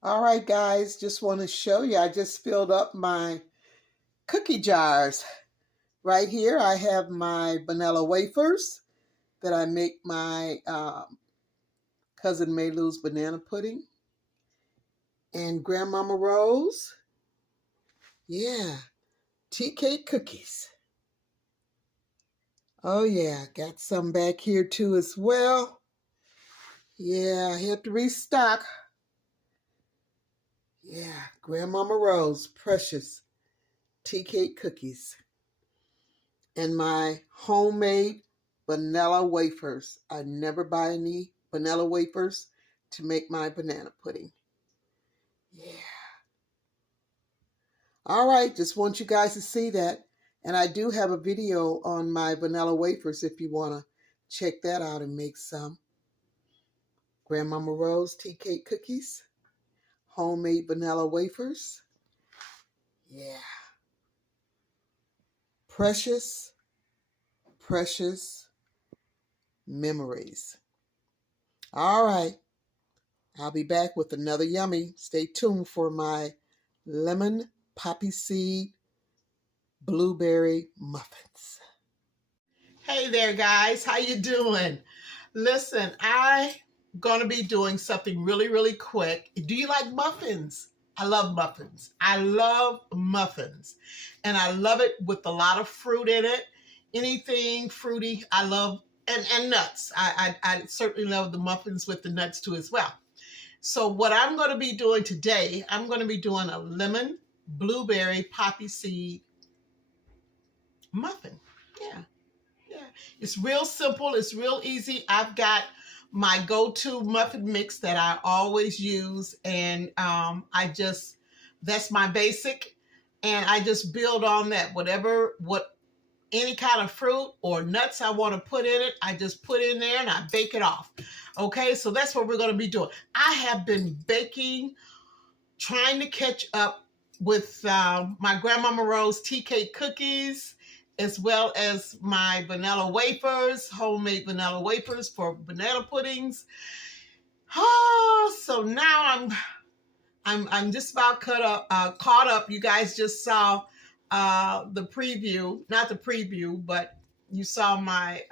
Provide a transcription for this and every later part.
All right, guys, just want to show you. I just filled up my cookie jars. Right here, I have my vanilla wafers that I make my Cousin Maylou's banana pudding. And Grandmama Rose, yeah, tea cake cookies. Oh, yeah, got some back here too as well. Yeah, I had to restock. Yeah, Grandmama Rose, precious tea cake cookies. And my homemade vanilla wafers. I never buy any vanilla wafers to make my banana pudding. Yeah. All right, just want you guys to see that. And I do have a video on my vanilla wafers if you want to check that out and make some. Grandmama Rose tea cake cookies, homemade vanilla wafers. Yeah. Precious, precious memories. All right. I'll be back with another yummy. Stay tuned for my lemon poppy seed blueberry muffins. Hey there, guys. How you doing? Listen, I'm going to be doing something really quick. Do you like muffins? I love muffins. I love muffins. And I love it with a lot of fruit in it. Anything fruity, I love. And nuts. I certainly love the muffins with the nuts too as well. So what I'm going to be doing today, I'm going to be doing a lemon blueberry poppy seed muffin. Yeah. It's real simple. It's real easy. I've got my go-to muffin mix that I always use. And that's my basic. And I just build on that. Any kind of fruit or nuts I want to put in it, I just put in there and I bake it off. Okay, so that's what we're going to be doing. I have been baking, trying to catch up with my Grandmama Rose tea cake cookies, as well as my vanilla wafers, homemade vanilla wafers for banana puddings. Oh, so now I'm just about caught up. You guys just saw the preview, not the preview, but you saw my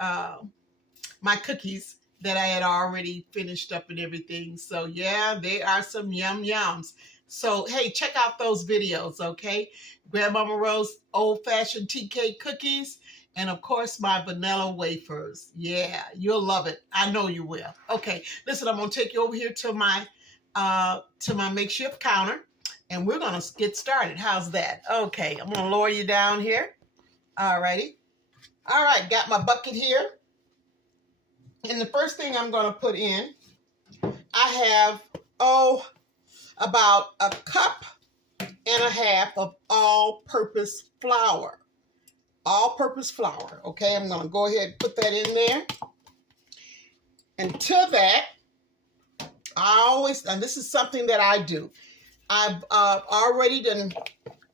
my cookies that I had already finished up and everything. So yeah, they are some yums. So hey, check out those videos, okay? Grandmama Rose old-fashioned tea cake cookies, and of course my vanilla wafers. Yeah, you'll love it. I know you will. Okay, listen, I'm gonna take you over here to my makeshift counter, and we're gonna get started. How's that? Okay, I'm gonna lower you down here. All righty. All right, got my bucket here. And the first thing I'm gonna put in, I have, about a cup and a half of all-purpose flour. All-purpose flour, okay? I'm gonna go ahead and put that in there. And to that, and this is something that I do, I've already done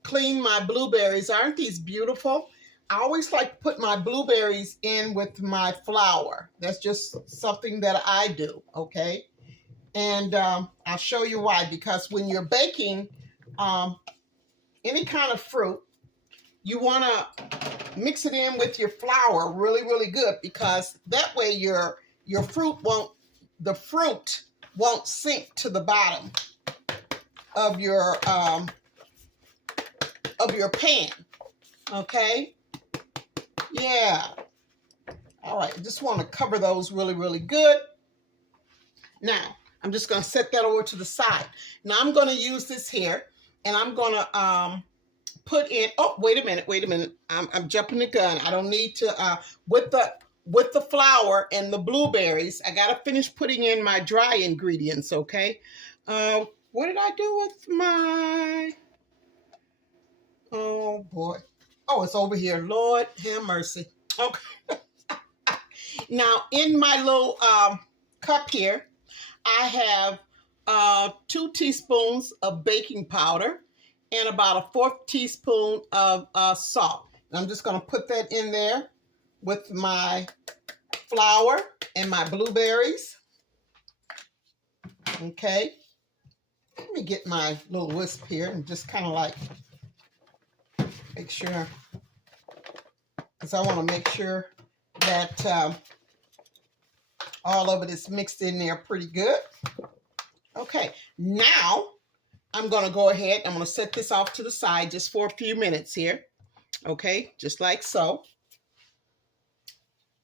cleaned my blueberries. Aren't these beautiful? I always like to put my blueberries in with my flour. That's just something that I do, okay? And I'll show you why. Because when you're baking any kind of fruit, you want to mix it in with your flour really good, because that way your fruit won't sink to the bottom of your pan. Okay? Yeah. All right. Just want to cover those really good. Now, I'm just going to set that over to the side. Now, I'm going to use this here, and I'm going to put in, oh, wait a minute. I'm jumping the gun. I don't need to, with the flour and the blueberries, I got to finish putting in my dry ingredients, okay? What did I do with my, oh, boy. Oh, it's over here. Lord have mercy. Okay. Now, in my little cup here, I have 2 teaspoons of baking powder and about a 1/4 teaspoon of salt. And I'm just going to put that in there with my flour and my blueberries. Okay. Let me get my little whisk here and just kind of like make sure, because I want to make sure that all of it is mixed in there pretty good. Okay, now I'm going to go ahead. I'm going to set this off to the side just for a few minutes here. Okay, just like so.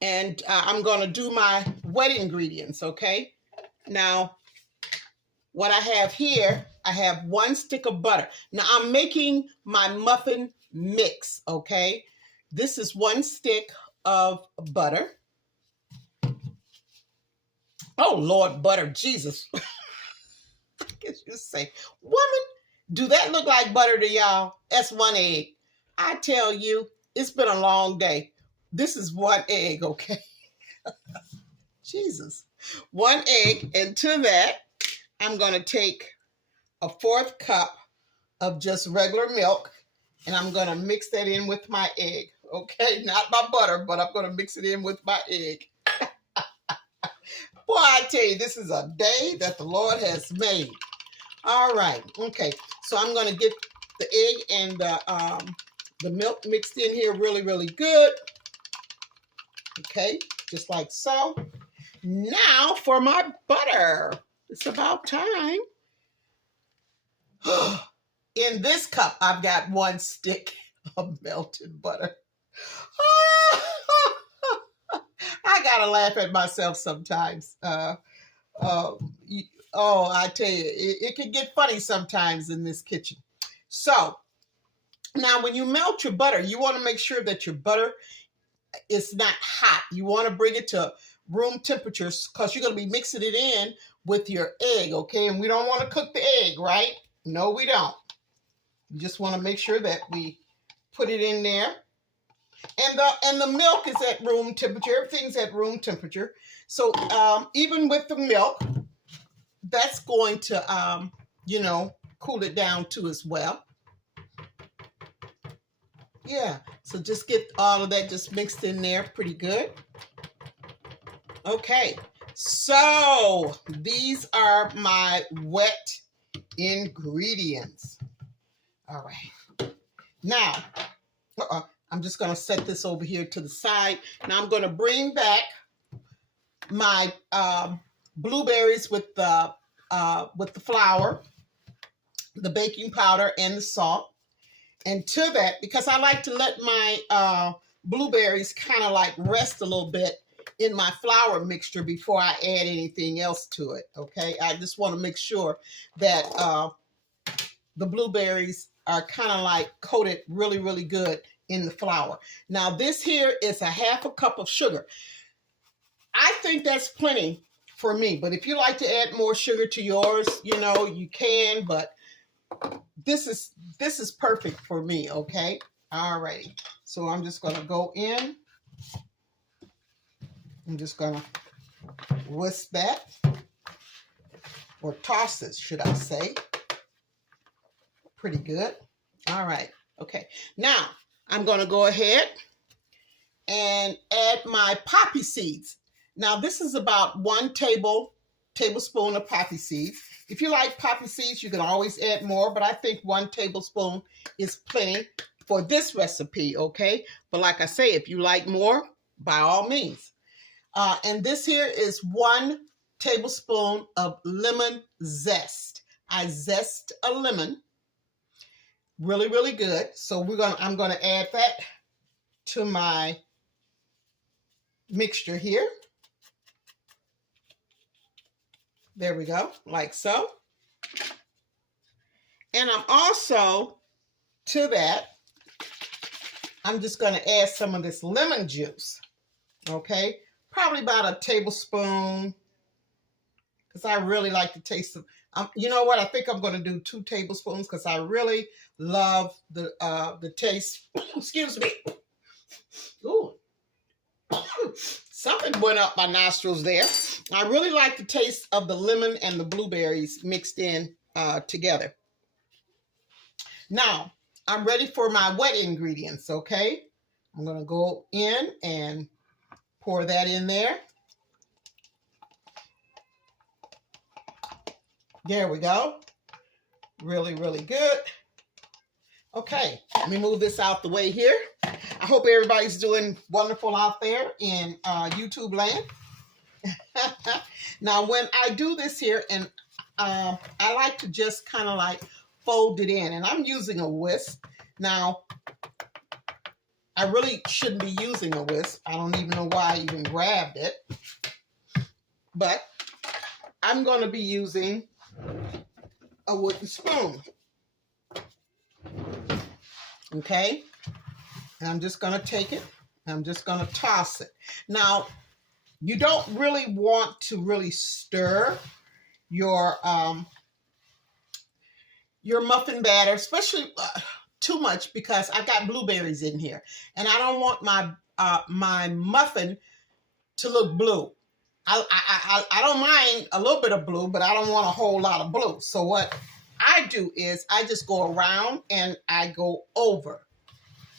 And I'm going to do my wet ingredients, okay? Now, what I have here, I have 1 stick of butter. Now, I'm making my muffin mix, okay? This is 1 stick of butter. Oh, Lord, butter, Jesus. I guess you say, woman, do that look like butter to y'all? That's 1 egg. I tell you, it's been a long day. This is 1 egg, okay? Jesus. 1 egg, and to that, I'm going to take a 1/4 cup of just regular milk, and I'm going to mix that in with my egg, okay? Not my butter, but I'm going to mix it in with my egg. Boy, I tell you, this is a day that the Lord has made. All right, okay. So I'm going to get the egg and the milk mixed in here really, really good. Okay, just like so. Now for my butter. It's about time. In this cup, I've got 1 stick of melted butter. I gotta laugh at myself sometimes. I tell you, it can get funny sometimes in this kitchen. So now when you melt your butter, you want to make sure that your butter is not hot. You want to bring it to room temperature because you're going to be mixing it in with your egg, okay? And we don't want to cook the egg, right? No, we don't. We just want to make sure that we put it in there. And the milk is at room temperature. Everything's at room temperature. So even with the milk, that's going to, cool it down too as well. Yeah, so just get all of that just mixed in there pretty good. Okay, so these are my wet ingredients. All right. Now, I'm just going to set this over here to the side. Now I'm going to bring back my blueberries with the flour, the baking powder, and the salt. And to that, because I like to let my blueberries kind of like rest a little bit in my flour mixture before I add anything else to it, okay? I just want to make sure that the blueberries are kind of like coated really, really good in the flour. Now, this here is a 1/2 cup of sugar. I think that's plenty for me, but if you like to add more sugar to yours, you can, but this is perfect for me, okay? All righty. So I'm just going to go in. I'm just going to whisk that, or toss it, should I say. Pretty good. All right. Okay. Now, I'm going to go ahead and add my poppy seeds. Now, this is about 1 tablespoon of poppy seeds. If you like poppy seeds, you can always add more, but I think 1 tablespoon is plenty for this recipe, okay? But like I say, if you like more, by all means. And this here is 1 tablespoon of lemon zest. I zest a lemon. Really, really good. So I'm gonna add that to my mixture here. There we go, like so. And I'm also, to that, I'm just gonna add some of this lemon juice, okay? Probably about a tablespoon, because I really like the taste of, you know what, I think I'm gonna do 2 tablespoons because I really love the taste, excuse me. Ooh. Something went up my nostrils there. I really like the taste of the lemon and the blueberries mixed in together. Now, I'm ready for my wet ingredients, okay? I'm going to go in and pour that in there. There we go. Really, really good. Okay, let me move this out the way here. I hope everybody's doing wonderful out there in YouTube land. Now, when I do this here, and I like to just kind of like fold it in, and I'm using a whisk. Now, I really shouldn't be using a whisk. I don't even know why I even grabbed it. But I'm going to be using a wooden spoon. Okay? And I'm just going to take it. I'm just going to toss it. Now, you don't really want to really stir your muffin batter, especially too much, because I've got blueberries in here, and I don't want my my muffin to look blue. I don't mind a little bit of blue, but I don't want a whole lot of blue. So what I do is I just go around and I go over.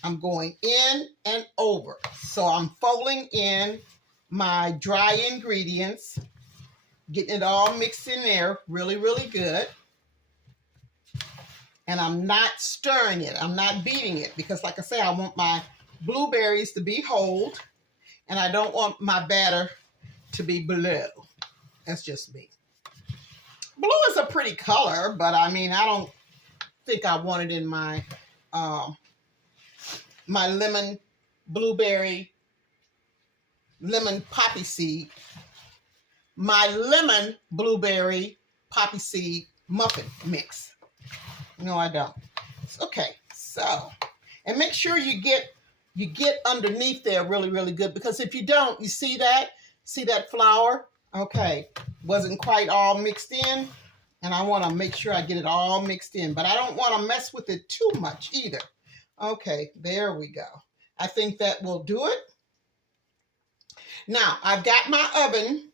I'm going in and over. So I'm folding in my dry ingredients, getting it all mixed in there really, really good. And I'm not stirring it. I'm not beating it because, like I say, I want my blueberries to be whole, and I don't want my batter to be blue. That's just me. Blue is a pretty color, but I mean, I don't think I want it in my my lemon blueberry lemon poppy seed, my lemon blueberry poppy seed muffin mix. No, I don't. Okay, so, and make sure you get underneath there really, really good, because if you don't, you see that flour? Okay, wasn't quite all mixed in, and I want to make sure I get it all mixed in, but I don't want to mess with it too much either. Okay, there we go. I think that will do it. Now, I've got my oven.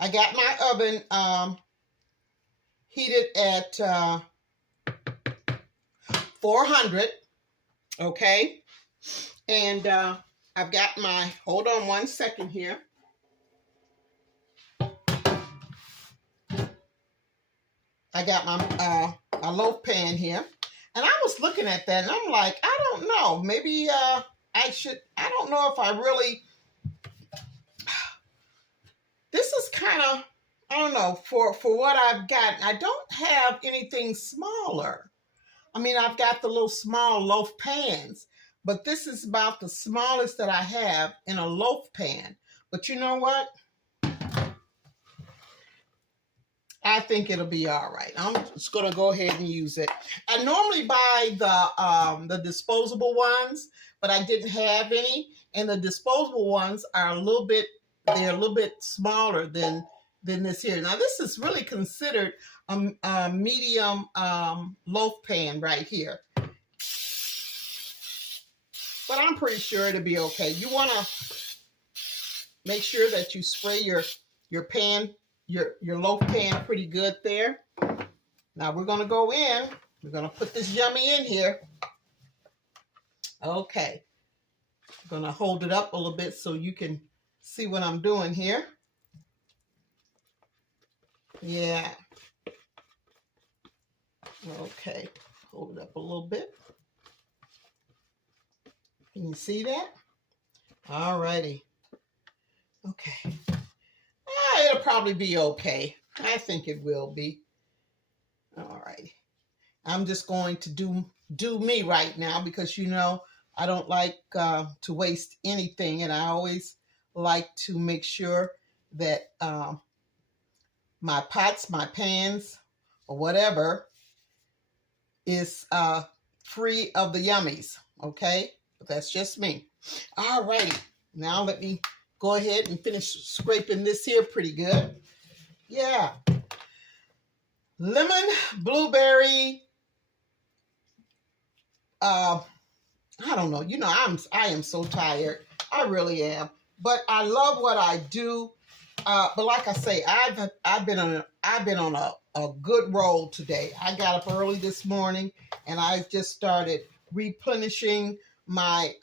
I got my oven heated at 400, okay? And I've got my, hold on one second here. I got my loaf pan here. And I was looking at that and I'm like, I don't know, maybe I don't know if I really, this is kind of, I don't know, for what I've got. I don't have anything smaller. I mean, I've got the little small loaf pans, but this is about the smallest that I have in a loaf pan. But you know what? I think it'll be all right. I'm just going to go ahead and use it. I normally buy the disposable ones, but I didn't have any. And the disposable ones are they're a little bit smaller than this here. Now, this is really considered a medium loaf pan right here. But I'm pretty sure it'll be okay. You want to make sure that you spray your pan, your loaf pan pretty good there. Now we're going to go in. We're going to put this yummy in here. Okay. I'm going to hold it up a little bit so you can see what I'm doing here. Yeah. Okay. Hold it up a little bit. Can you see that? All righty. Okay. It'll probably be okay. I think it will be. All right. I'm just going to do me right now because, you know, I don't like to waste anything, and I always like to make sure that my pots, my pans, or whatever is free of the yummies. Okay, but that's just me. All right. Now let me go ahead and finish scraping this here pretty good. Yeah. Lemon, blueberry, I don't know. You know, I am so tired. I really am. But I love what I do. But like I say, I've been on a good roll today. I got up early this morning and I just started replenishing my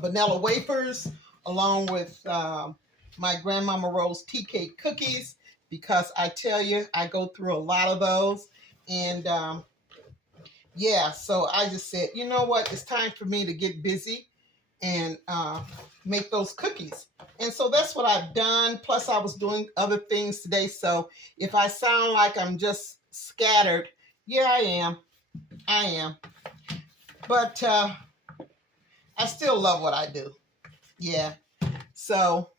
vanilla wafers along with my Grandmama Rose tea cake cookies, because I tell you, I go through a lot of those. And yeah, so I just said, you know what? It's time for me to get busy and make those cookies. And so that's what I've done. Plus, I was doing other things today. So if I sound like I'm just scattered, yeah, I am. I am. But I still love what I do. Yeah. So,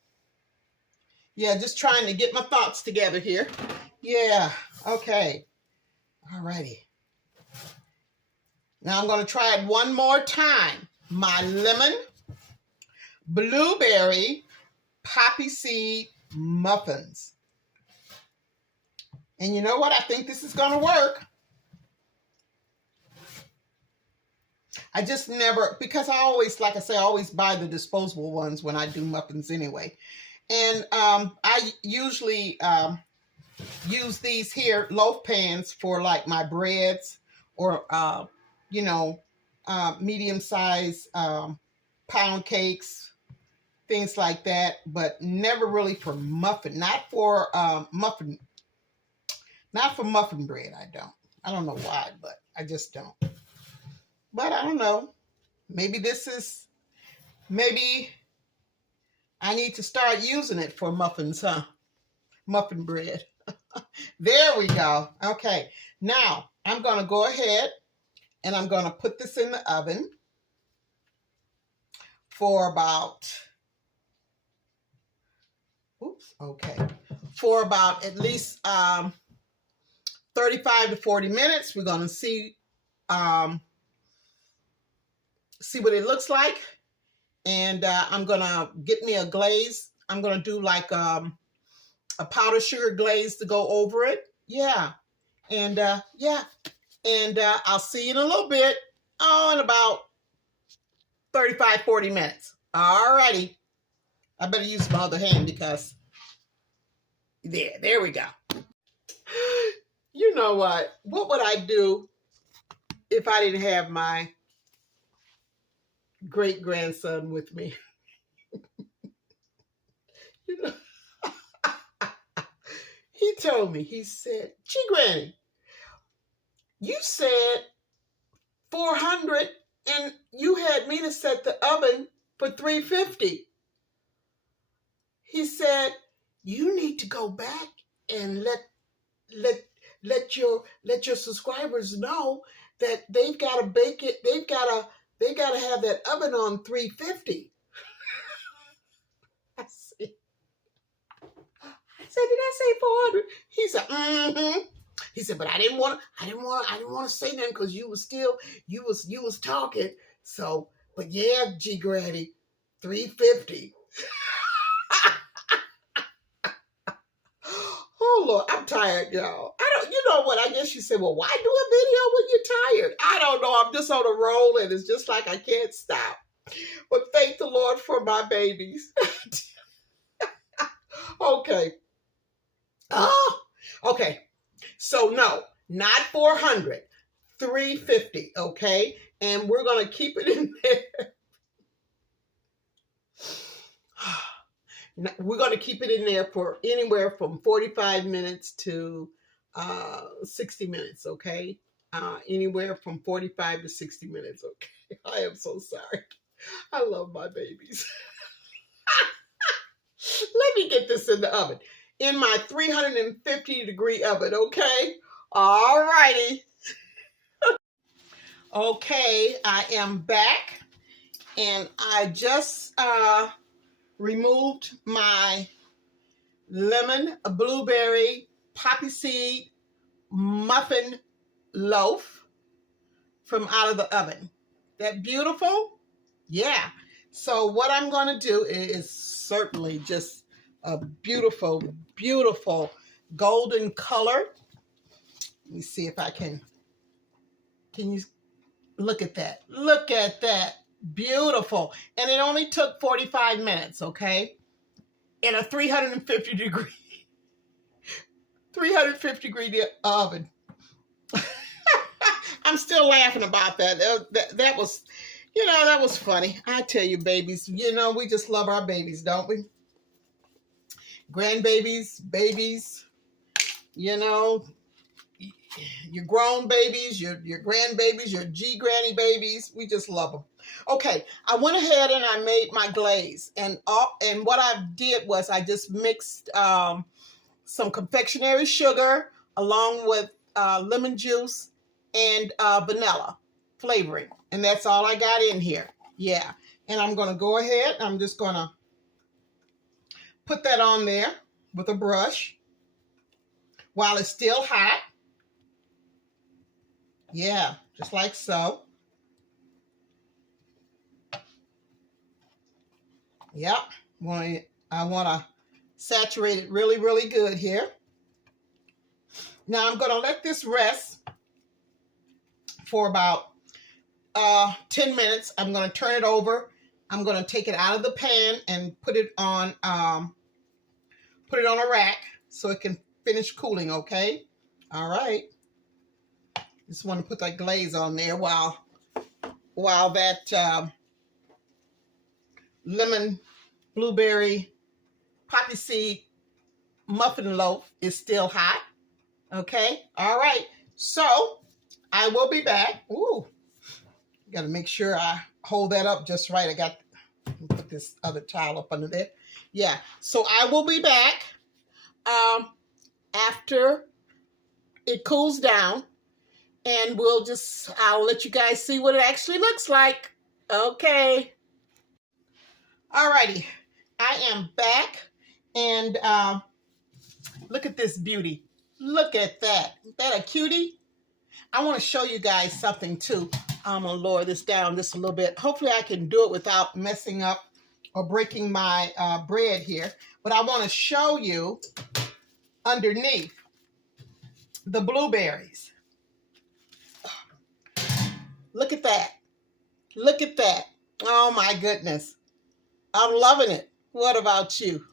yeah, just trying to get my thoughts together here. Yeah. Okay. All righty. Now I'm going to try it one more time. My lemon, blueberry, poppy seed muffins. And you know what? I think this is going to work. I just never, because I always, like I say, I always buy the disposable ones when I do muffins anyway. And I usually use these here loaf pans for like my breads or, you know, medium-sized pound cakes, things like that, but never really for muffin, not for muffin bread. I don't know why, but I just don't. But I don't know. Maybe I need to start using it for muffins, huh? Muffin bread. There we go. Okay. Now I'm going to go ahead and I'm going to put this in the oven for about, for about at least 35 to 40 minutes. We're going to see what it looks like. And I'm going to get me a glaze. I'm going to do like a powdered sugar glaze to go over it. Yeah. And yeah. And I'll see you in a little bit. Oh, in about 35, 40 minutes. All righty. I better use my other hand because there we go. You know what? What would I do if I didn't have my great-grandson with me? You know, he told me, he said, "Gee, Granny, you said 400 and you had me to set the oven for 350. He said, you need to go back and let your subscribers know that they've got to bake it. They got to have that oven on 350. I said, did I say 400? He said, mm-hmm. He said, but I didn't want to say nothing because you was talking. So, but yeah, G Granny, 350. Oh Lord, I'm tired, y'all. You know what? I guess you said, well, why do a video when you're tired? I don't know. I'm just on a roll and it's just like I can't stop. But thank the Lord for my babies. Okay. Oh, okay. So no, not 400, 350, okay? And we're going to keep it in there. We're going to keep it in there for anywhere from 45 minutes to 60 minutes, okay? Anywhere from 45 to 60 minutes, okay? I am so sorry. I love my babies. Let me get this in the oven. In my 350-degree oven, okay? All righty. Okay, I am back. And I just removed my lemon, blueberry, poppy seed muffin loaf from out of the oven. That beautiful? Yeah. So what I'm going to do is certainly just a beautiful, beautiful golden color. Let me see if I can you look at that? Look at that. Beautiful. And it only took 45 minutes, okay? In a 350-degree oven. I'm still laughing about that. That was, you know, that was funny. I tell you, babies, you know, we just love our babies, don't we? grandbabies, babies, you know, your grown babies, your grandbabies, your G-granny babies. We just love them. Okay, I went ahead and I made my glaze. And what I did was I just mixed some confectionery sugar along with lemon juice and vanilla flavoring. And that's all I got in here. Yeah. And I'm going to go ahead. I'm just going to put that on there with a brush while it's still hot. Yeah, just like so. Yep. I want to saturate it really, really good here. Now I'm going to let this rest for about 10 minutes. I'm going to turn it over. I'm going to take it out of the pan and put it on a rack so it can finish cooling, okay? All right. Just want to put that glaze on there while that lemon blueberry poppy seed muffin loaf is still hot. Okay. All right. So I will be back. Ooh, got to make sure I hold that up just right. I got to put this other towel up under there. Yeah. So I will be back after it cools down, and I'll let you guys see what it actually looks like. Okay. Alrighty. I am back, and look at this beauty. Look at that. Is that a cutie? I want to show you guys something too. I'm going to lower this down just a little bit. Hopefully I can do it without messing up or breaking my bread here. But I want to show you underneath the blueberries. Look at that. Look at that. Oh my goodness. I'm loving it. What about you?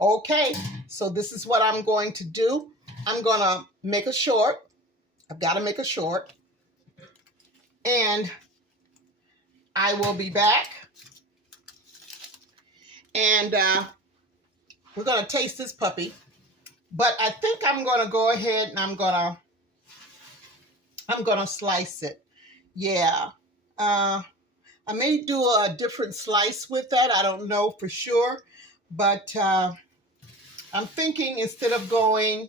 Okay, so this is what I'm going to do. I'm going to make a short. I've got to make a short. And I will be back. And we're going to taste this puppy. But I think I'm going to go ahead and I'm going to slice it. Yeah. I may do a different slice with that. I don't know for sure. But I'm thinking instead of going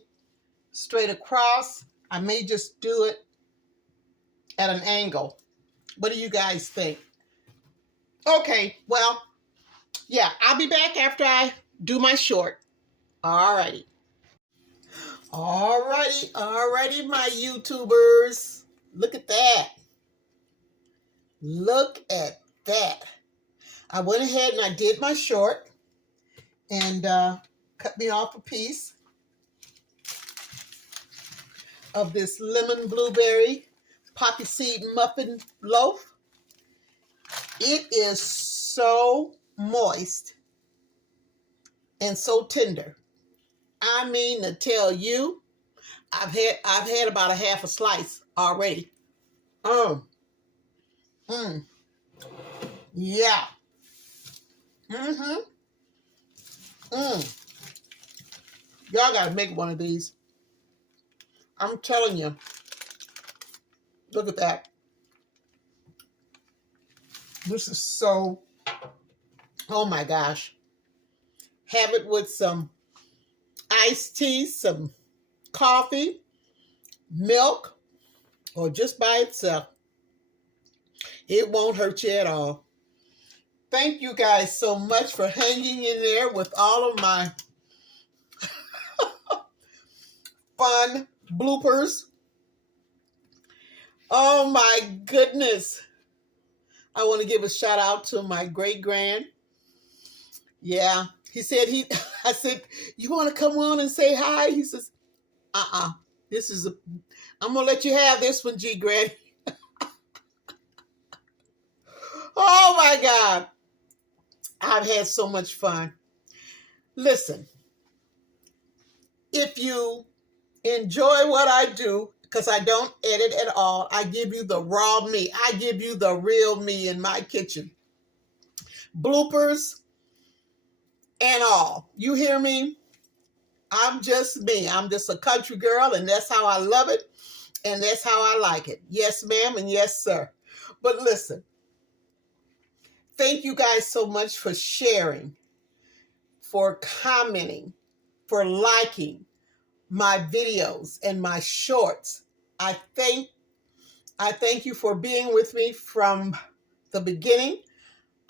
straight across, I may just do it at an angle. What do you guys think? Okay, well, yeah, I'll be back after I do my short. Alrighty. Alrighty, my YouTubers. Look at that. Look at that. I went ahead and I did my short and cut me off a piece of this lemon blueberry poppy seed muffin loaf. It is so moist and so tender. I mean to tell you, I've had about a half a slice already. Yeah. Y'all gotta make one of these. I'm telling you. Look at that. This is so, oh my gosh. Have it with some iced tea, some coffee, milk, or just by itself. It won't hurt you at all. Thank you guys so much for hanging in there with all of my fun bloopers. Oh my goodness. I want to give a shout out to my great grand. Yeah. He said I said, you want to come on and say hi? He says, I'm going to let you have this one, G Granny. Oh my God. I've had so much fun. Listen, if you enjoy what I do, because I don't edit at all, I give you the raw me. I give you the real me in my kitchen. Bloopers, and all. You hear me? I'm just me. I'm just a country girl, and that's how I love it, and that's how I like it. Yes, ma'am, and yes, sir. But listen, thank you guys so much for sharing, for commenting, for liking my videos and my shorts. I thank you for being with me from the beginning.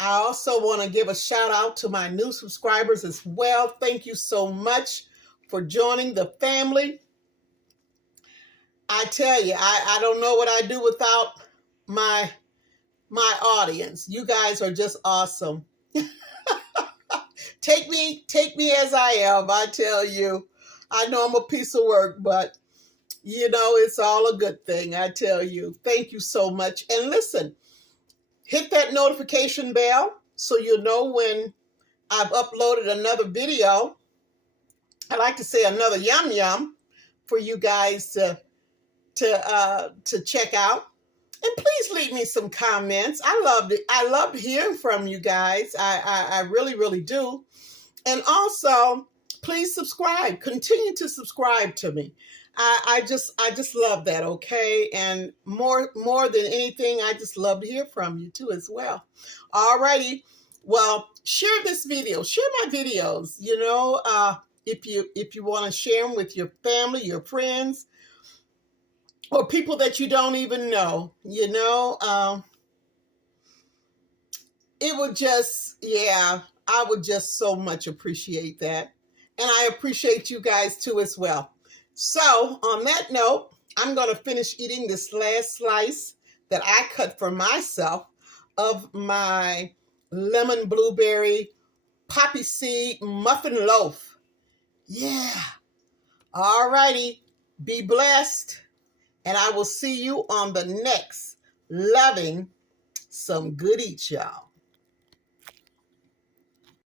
I also want to give a shout out to my new subscribers as well. Thank you so much for joining the family. I tell you, I don't know what I'd do without my audience. You guys are just awesome. Take me as I am. I tell you, I know I'm a piece of work, but you know, it's all a good thing. I tell you, thank you so much. And listen, hit that notification bell so you'll know when I've uploaded another video. I like to say another yum yum for you guys to check out. And please leave me some comments. I loved it. I loved hearing from you guys. I really, really do. And also, please subscribe. Continue to subscribe to me. I just love that, okay? And more than anything, I just love to hear from you too as well. All righty. Well, share this video. Share my videos. You know, if you want to share them with your family, your friends, or people that you don't even know, you know, it would just, yeah, I would just so much appreciate that. And I appreciate you guys too as well. So on that note, I'm going to finish eating this last slice that I cut for myself of my lemon blueberry poppy seed muffin loaf. Yeah. All righty. Be blessed. And I will see you on the next Loving Some Good Eats, y'all.